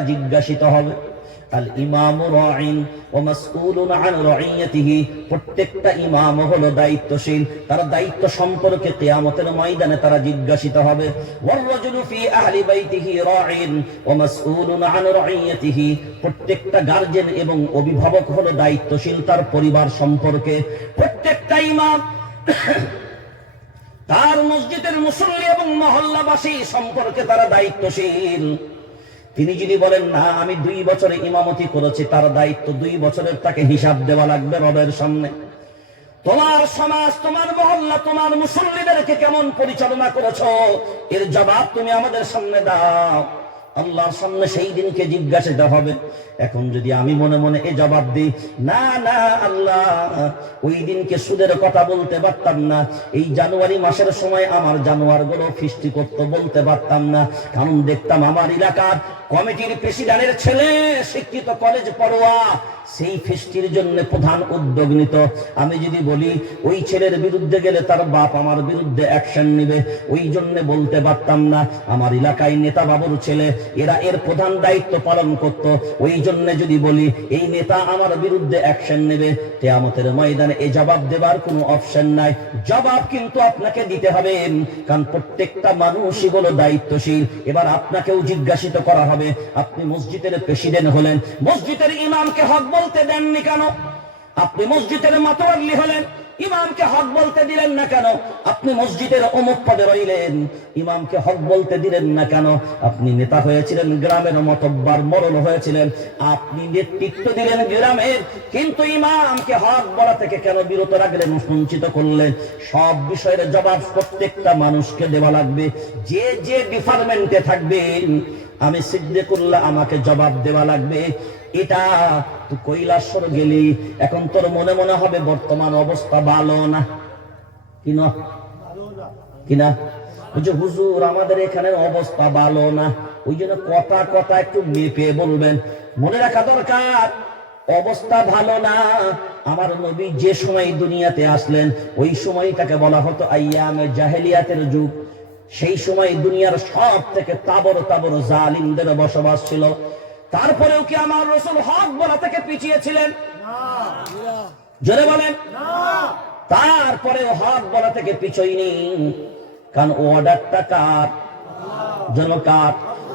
জিজ্ঞাসিত হবে। প্রত্যেকটা ইমাম হলো দায়িত্বশীল। তার দায়িত্ব সম্পর্কে ময়দানে তারা জিজ্ঞাসিত হবে প্রত্যেকটা গার্জেন এবং অভিভাবক হলো দায়িত্বশীল তার পরিবার সম্পর্কে। প্রত্যেকটা ইমাম তার মসজিদের মুসল্লি এবং মহল্লাবাসী সম্পর্কে তারা দায়িত্বশীল। তিনি যদি বলেন, না, আমি দুই বছরে ইমামতি করেছি, তার দায়িত্ব দুই বছরের, তাকে হিসাব দেওয়া লাগবে রবের সামনে। তোমার সমাজ, তোমার মহল্লা, তোমার মুসল্লিদেরকে কেমন পরিচালনা করেছ? এর জবাব তুমি আমাদের সামনে দাও। আল্লাহর সামনে সেই দিনকে জিজ্ঞাসিত হবে। এখন যদি আমি মনে মনে এ জবাব দিই, না না, আল্লাহ, ওই দিনকে সুদের কথা বলতে পারতাম না। এই জানুয়ারি মাসের সময় আমার জানুয়ারগুলো ফিস্টি করতে বলতে পারতাম না। কারণ দেখতাম আমার এলাকার কমিটির প্রেসিডেন্টের ছেলে, শিক্ষিত কলেজ পড়ুয়া, সেই ফিস্টির জন্য প্রধান উদ্যোগ নিত। আমি যদি বলি, ওই ছেলের বিরুদ্ধে গেলে তার বাপ আমার বিরুদ্ধে অ্যাকশন নেবে, ওই জন্য বলতে পারতাম না। আমার এলাকায় নেতা বাবুর ছেলে এরা এর প্রধান দায়িত্ব পালন করত। ওই জন্য যদি বলি, এই নেতা আমার বিরুদ্ধে অ্যাকশন নেবে। কেয়ামতের ময়দানে এই জবাব দেবার কোনো অপশন নাই। জবাব কিন্তু আপনাকে দিতে হবে। কারণ প্রত্যেকটা মানুষই হলো দায়িত্বশীল। এবার আপনাকেও জিজ্ঞাসিত করা হবে, আপনি মসজিদের প্রেসিডেন্ট হলেন। মসজিদের ইমামকে হক বলতে দেননি কেন? আপনি মসজিদের মাতোয়াল্লি হলেন, ইমামকে হক বলতে দিলেন না কেন? আপনি মসজিদের অমুক পদে রইলেন, ইমামকে হক বলতে দিলেন না কেন? আপনি নেতা হয়েছিলেন, গ্রামের মতব্বার মরণ হয়েছিলেন, আপনি নেতৃত্ব দিলেন গ্রামের, কিন্তু ইমামকে হক বলা থেকে কেন বিরত রাখলেন সঞ্চিত করলেন? সব বিষয়ের জবাব প্রত্যেকটা মানুষকে দেওয়া লাগবে। যে যে ডিপার্টমেন্টে থাকবেন আমি সিদ্দিকুল্লাহ আমাকে জবাব দেওয়া লাগবে। এটা তুই কৈলাসর গেলি, এখন তোর মনে মনে হবে বর্তমান অবস্থা ভালো না। কিনা কিনা যে হুজুর, আমাদের এখানের অবস্থা ভালো না। ওই জন্য কথা কথা একটু মেপে বলবেন। মনে রাখা দরকার, অবস্থা ভালো না। আমার নবী যে সময় দুনিয়াতে আসলেন, ওই সময়টাকে বলা হতো আইয়ামে জাহেলিয়াতের যুগ। সেই সময় দুনিয়ার সব থেকে তাবর তাবর জালিমদের বসবাস ছিল। তারপরেও কি আমার রসুল হক বলা থেকে পিছিয়েছিলেন? জোরে বলেন। তারপরেও হক বলা থেকে পিছইনি। কারণ অর্ডারটা কার? জন্য কার?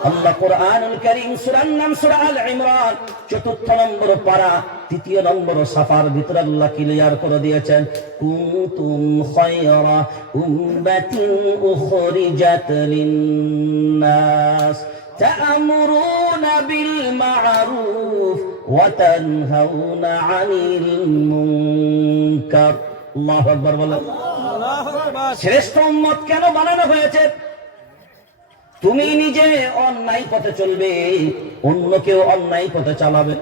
আল্লাহ কোরআনুল কারীম সূরার নাম সূরা আল ইমরান চতুর্থ নম্বর পারা তৃতীয় নম্বর সাফার ভিতরে আল্লাহ ক্লিয়ার করে দিয়েছেন কুনতুম খায়রা উম্মাতিন উখরিজাত লিন-নাস تأمرون بالمعروف وتنهون عن المنكر الله أكبر বলেন শ্রেষ্ঠ উম্মত কেন বানানো হয়েছে তুমি নিজে অন্যায় পথে চলবে, অন্য কেউ অন্যায় পথে চালাবে।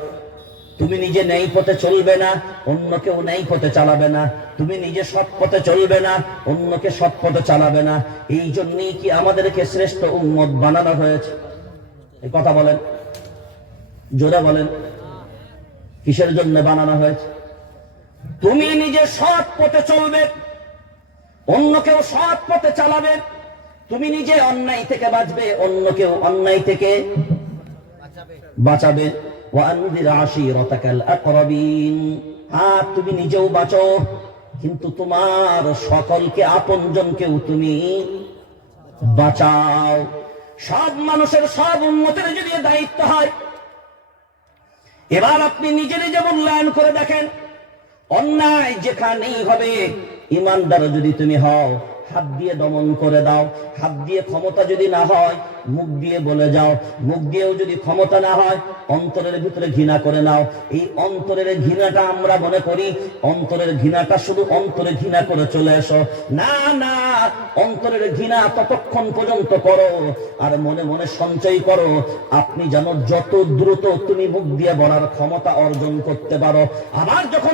তুমি নিজে নেই পথে চলবে না, অন্য কেউ নেই পথে চালাবে না। তুমি নিজে সৎ পথে চলবে না অন্যকে সৎ পথে চালাবে না। এই জন্যই কি আমাদেরকে শ্রেষ্ঠ উম্মত বানানো হয়েছে? এই কথা বলেন। জোরে বলেন। কিসের জন্য বানানো হয়েছে? তুমি নিজে সৎ পথে চলবে, অন্য কেউ সৎ পথে চালাবে। তুমি নিজে অন্যায় থেকে বাঁচবে, অন্য কেউ অন্যায় থেকে বাঁচাবে। আর তুমি নিজেও বাঁচো, কিন্তু তোমার সকলকে, আপনজনকেও তুমি বাঁচাও। সব মানুষের সব উন্মতের যদি দায়িত্ব হয়, এবার আপনি নিজে নিজে মূল্যায়ন করে দেখেন, অন্যায় যেখানেই হবে ইমানদার যদি তুমি হও, হাত দিয়ে দমন করে দাও, হাত দিয়ে ক্ষমতা যদি না হয়, মুখ দিয়ে বলে যাও, মুখ দিয়েও যদি ক্ষমতা না হয়, অন্তরের ভিতরে ঘৃণা করে নাও। এই অন্তরের ঘৃণাটা আমরা মনে করি, অন্তরের ঘৃণাটা শুধু অন্তরে ঘৃণা করে চলে এসো। না না, অন্তরের ঘৃণা ততক্ষণ পর্যন্ত করো, আর মনে মনে সঞ্চয় করো, আপনি যেন যত দ্রুত তুমি মুখ দিয়ে বলার ক্ষমতা অর্জন করতে পারো। আবার যখন